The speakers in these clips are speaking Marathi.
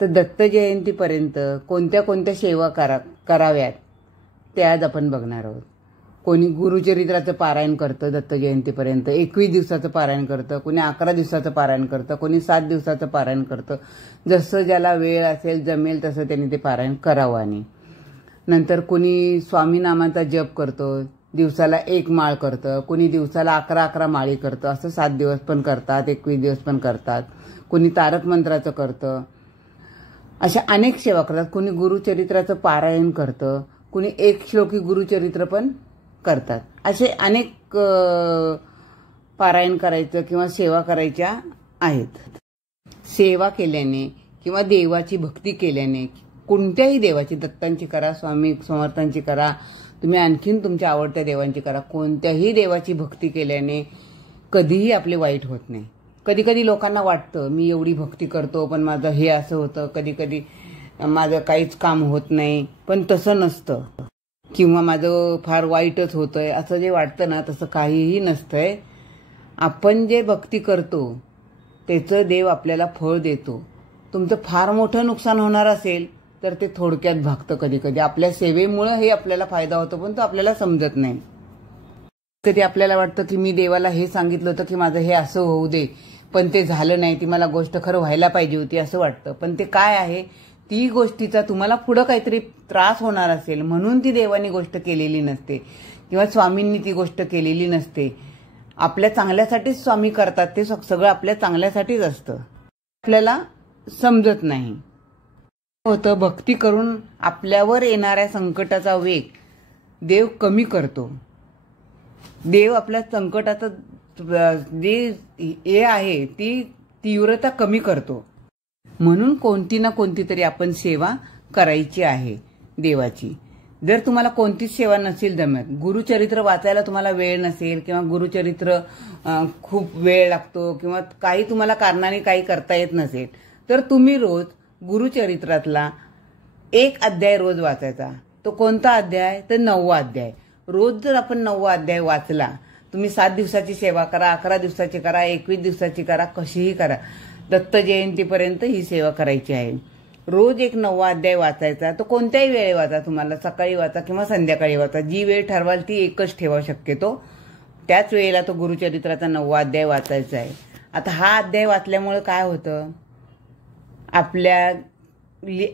तर दत्त जयंतीपर्यंत कोणत्या कोणत्या सेवा कराव्यात ते आज आपण बघणार आहोत। कोणी गुरुचरित्राचं पारायण करतं दत्त जयंतीपर्यंत, 21 दिवसाचं पारायण करतं, कोणी 11 दिवसाचं पारायण करतं, कोणी 7 दिवसाचं पारायण करतं। जसं ज्याला वेळ असेल जमेल तसं त्यांनी ते पारायण करावं। आणि नंतर कोणी स्वामी नामाचा जप करतो, दिवसाला 1 माळ करतं, कोणी दिवसाला 11 माळी करतं, असं 7 दिवस पण करतात, 21 दिवस पण करतात, कोणी तारक मंत्राचं करतं, अशा अनेक सेवा करतात। कोणी गुरुचरित्राचं पारायण करतं, कोणी 1 श्लोकी गुरुचरित्र पण करतात। असे अनेक पारायण करायचं किंवा सेवा करायच्या आहेत। सेवा केल्याने किंवा देवाची भक्ती केल्याने, कोणत्याही देवाची, दत्तांची करा, स्वामी समर्थांची करा, तुम्ही आणखीन तुमच्या आवडत्या देवांची करा, कोणत्याही देवाची भक्ती केल्याने कधीही आपले वाईट होत नाही। कधी कधी लोकांना वाटतं मी एवढी भक्ती करतो पण माझं हे असं होतं, कधी कधी माझं काहीच काम होत नाही, पण तसं नसतं, किंवा माझं फार वाईटच होतंय असं जे वाटतं ना, तसं काहीही नसतंय। आपण जे भक्ती करतो त्याचं देव आपल्याला फळ देतो। तुमचं फार मोठं नुकसान होणार असेल तर ते थोडक्यात भागतं। कधी कधी आपल्या सेवेमुळे हे आपल्याला फायदा होतो पण तो आपल्याला समजत नाही। कधी आपल्याला वाटतं की मी देवाला हे सांगितलं होतं की माझं हे असं होऊ दे, पण ते झालं नाही, ती मला गोष्ट खरं व्हायला पाहिजे होती असं वाटतं। पण ते काय आहे, ती गोष्टीचा तुम्हाला पुढे काहीतरी त्रास होणार असेल म्हणून ती देवानी गोष्ट केलेली नसते, किंवा स्वामींनी ती गोष्ट केलेली नसते। आपल्या चांगल्यासाठीच स्वामी करतात, ते सगळं आपल्या चांगल्यासाठीच असतं, आपल्याला समजत नाही। होतं भक्ती करून आपल्यावर येणाऱ्या संकटाचा वेग देव कमी करतो। देव आपल्या संकटाचं जे हे आहे ती तीव्रता कमी करतो। म्हणून कोणती ना कोणती तरी आपण सेवा करायची आहे देवाची। जर तुम्हाला कोणतीच सेवा नसेल जमत, गुरुचरित्र वाचायला तुम्हाला वेळ नसेल, किंवा गुरुचरित्र खूप वेळ लागतो, किंवा काही तुम्हाला कारणाने काही करता येत नसेल, तर तुम्ही रोज गुरुचरित्रातला 1 अध्याय रोज वाचायचा। तो कोणता अध्याय? तर 9वा अध्याय। रोज जर आपण 9वा अध्याय वाचला, तुम्ही 7 दिवसाची सेवा करा, 11 दिवसाची करा, 21 दिवसाची करा, कशीही करा, दत्त जयंतीपर्यंत ही सेवा करायची आहे। रोज 1 9वा अध्याय वाचायचा। तो कोणत्याही वेळी वाचा, तुम्हाला सकाळी वाचा किंवा संध्याकाळी वाचा, जी वेळ ठरवाल ती एकच ठेवा शक्यतो, त्याच वेळेला तो गुरुचरित्राचा 9वा अध्याय वाचायचा आहे। आता हा अध्याय वाचल्यामुळे काय होतं, आपल्या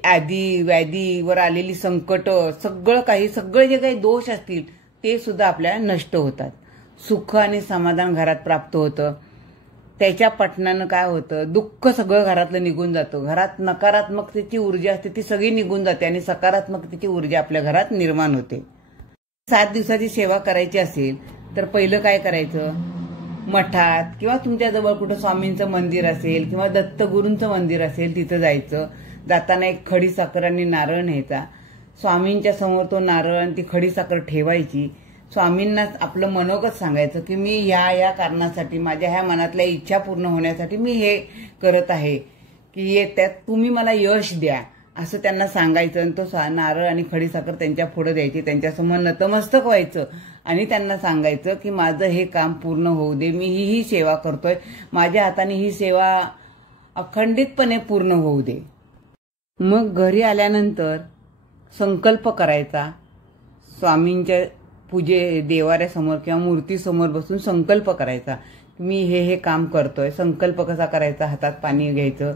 आधी व्याधीवर आलेली संकट, सगळे जे काही दोष असतील ते सुद्धा आपल्याला नष्ट होतात। सुख आणि समाधान घरात प्राप्त होतं। त्याच्या पठणानं काय होतं, दुःख सगळं घरातलं निघून जातं। घरात नकारात्मकतेची ऊर्जा असते ती सगळी निघून जाते आणि सकारात्मकतेची ऊर्जा आपल्या घरात निर्माण होते। 7 दिवसाची सेवा करायची असेल तर पहिलं काय करायचं, मठात किंवा तुमच्याजवळ कुठं स्वामींचं मंदिर असेल किंवा दत्तगुरूंचं मंदिर असेल तिथं जायचं। जाताना 1 खडीसाखर आणि नारळ न्यायचा। स्वामींच्या समोर तो नारळ आणि ती खडीसाखर ठेवायची। स्वामींना आपलं मनोगत सांगायचं की मी या कारणासाठी, माझ्या ह्या मनातल्या इच्छा पूर्ण होण्यासाठी मी हे करत आहे, की त्यात तुम्ही मला यश द्या, असं त्यांना सांगायचं। आणि तो नारळ आणि खडीसाखर त्यांच्या पुढे द्यायची, त्यांच्यासमोर नतमस्तक व्हायचं आणि त्यांना सांगायचं की माझं हे काम पूर्ण होऊ दे, मी ही सेवा करतोय, माझ्या हाताने ही सेवा अखंडितपणे पूर्ण होऊ दे। मग घरी आल्यानंतर संकल्प करायचा, स्वामींच्या देवाऱ्यासमोर किंवा मूर्तीसमोर बसून संकल्प करायचा, मी हे काम करतोय। संकल्प कसा करायचा, हातात पाणी घ्यायचं,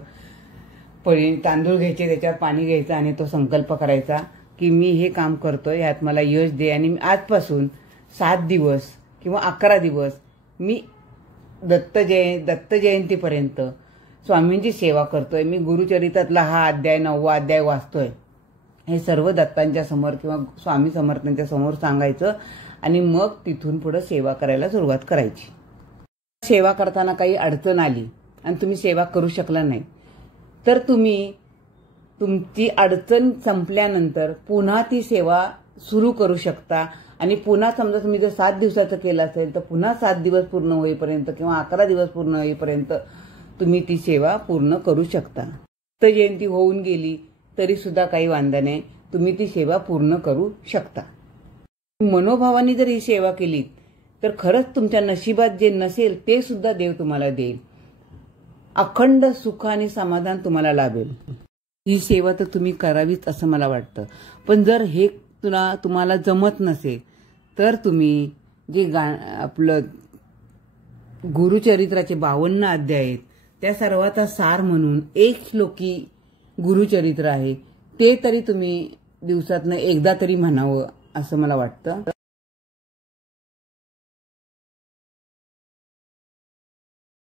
तांदूळ घ्यायचे, त्याच्यावर पाणी घ्यायचं आणि तो संकल्प करायचा की मी हे काम करतोय, ह्यात मला यश दे, आणि आजपासून 7 दिवस किंवा 11 दिवस मी दत्त जयंतीपर्यंत स्वामींची सेवा करतोय, मी गुरुचरित्रातला हा अध्याय 9वा अध्याय वाचतोय, हे सर्व दत्तांच्या समोर किंवा स्वामी समर्थांच्या समोर सांगायचं। आणि मग तिथून पुढे सेवा करायला सुरुवात करायची। सेवा करताना काही अडचण आली आणि तुम्ही सेवा करू शकला नाही तर तुम्ही तुमची अडचण संपल्यानंतर पुन्हा ती सेवा सुरू करू शकता। आणि पुन्हा समजा तुम्ही जर 7 दिवसाचं केलं असेल तर पुन्हा 7 दिवस पूर्ण होईपर्यंत किंवा 11 दिवस पूर्ण होईपर्यंत तुम्ही ती सेवा पूर्ण करू शकता। दत्त जयंती होऊन गेली तरी सुद्धा काही वांधा नाही, तुम्ही ती सेवा पूर्ण करू शकता। मनोभावानी जर ही सेवा केली तर खरंच तुमच्या नशिबात जे नसेल ते सुद्धा देव तुम्हाला देईल। अखंड सुख आणि समाधान तुम्हाला लाभेल। ही सेवा तर तुम्ही करावीच असं मला वाटतं. पण जर हे तुम्हाला जमत नसेल तर तुम्ही जे आपलं गुरुचरित्राचे 52 अध्याय आहेत त्या सर्वाचा सार म्हणून एक श्लोकी गुरुचरित्र आहे ते तरी तुम्ही दिवसातनं एकदा तरी म्हणावं असं मला वाटतं.